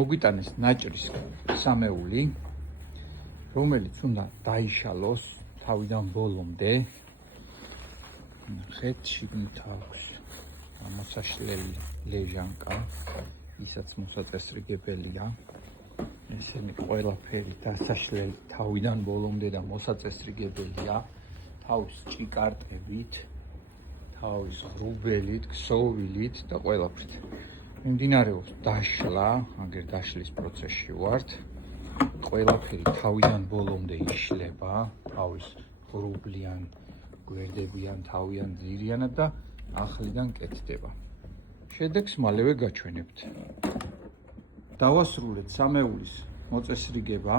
მოგვიტანეს ნაჭრის სამეული, რომელიც უნდა დაიშალოს თავიდან ბოლომდე. ნახეთ, შიგნით აქვს მოსაშლელი ლეჟანკა, ისაც მოსაწესრიგებელია. ესენი ყველაფერი დასაშლელი თავიდან ბოლომდე და მოსაწესრიგებელია. თავის ჭიკარტებით, თავის ღრუბელით, ქსოვილით და ყველაფრით. მიმდინარეობს დაშლა, აგერ დაშლის პროცესში ვართ. ყველაფერი თავიდან ბოლომდე იშლება, თავის ღრუბლიან, გვერდებიან, თავიან ძირიანად და ახლიდან კეთდება. შედეგს მალევე გაჩვენებთ. დავასრულეთ სამეულის მოწესრიგება.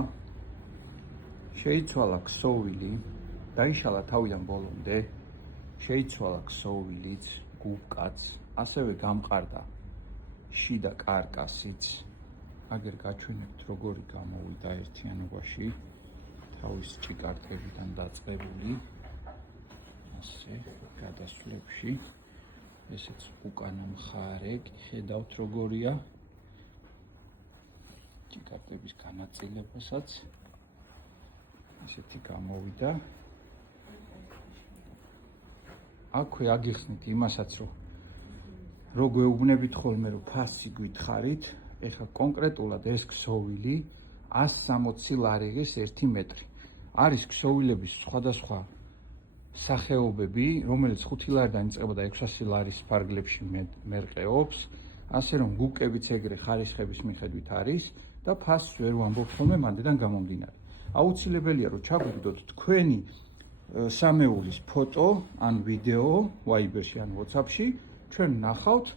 შეიცვალა ქსოვილი, დაიშალა თავიდან ბოლომდე, შეიცვალა ქსოვილიც, გუბკაც, ასევე გამყარდა შიდა კარკასიც. აგერ გაჩვენებთ როგორი გამოვიდა ერთიანობაში, თავის ჭიკარტებიდან დაწყებული. ასე გადასვლებში, ესეც უკანა მხარე, ხედავთ როგორია. ჭიკარტების განაწილებასაც ესეთი გამოვიდა. აქვე აგიხსნით იმასაც, რომ რო გვეუბნებით ხოლმე, რომ ფასი გითხარით, ეხლა კონკრეტულად ეს ქსოვილი 160 ლარიღის 1 მეტრი. არის ქსოვილების სხვადასხვა სახეობები, რომელიც 5 ლარიდან იწყება და 600 ლარის ფარგლებში მერყეობს, ასე რომ გუკებიც ეგრე ხარისხების მიხედვით არის და ფასს ვერ ვამბობ ხოლმე მანდიდან გამომდინარე. აუცილებელია რომ ჩაგვიგდოთ თქვენი სამეულის ფოტო ან ვიდეო Viber-ში ან WhatsApp-ში, ჩვენ ნახავთ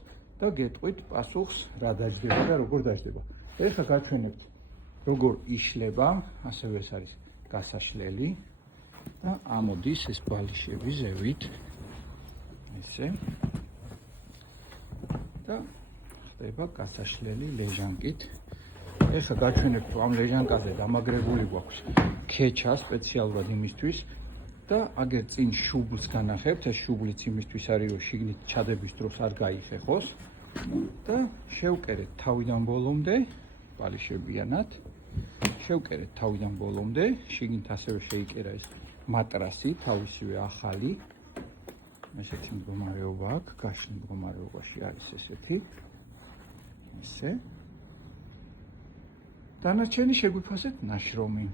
და გეტყვით პასუხს რა დაждდება და როგორ დაждდება. ეხლა გაჩვენებთ როგორ იშლება, ასევე ეს არის გასაშლელი და ამოდის ეს ბალიშები ზევით. ესე და ხდება გასაშლელი ლეჟანკით. ეხლა გაჩვენებთ რომ ამ ლეჟანკაზე დამაგრებული გვაქვს ქეჩა სპეციალურად იმისთვის და აგერ წინ შუბლს განახებთ. ეს შუბლიც იმისთვის არის რომ შიგნით ჩადების დროს არ გაიხეხოს და შევკერეთ თავიდან ბოლომდე ბალიშებიანად. შევკერეთ თავიდან ბოლომდე, შიგნით ასევე შეიკერა ეს მატრასი, თავისივე ახალი. ესეთი მდგომარეობა აქვს, გაშლილ მდგომარეობაში არის ესეთი. ესე. დანარჩენი შეგვიფასეთ ნაშრომი.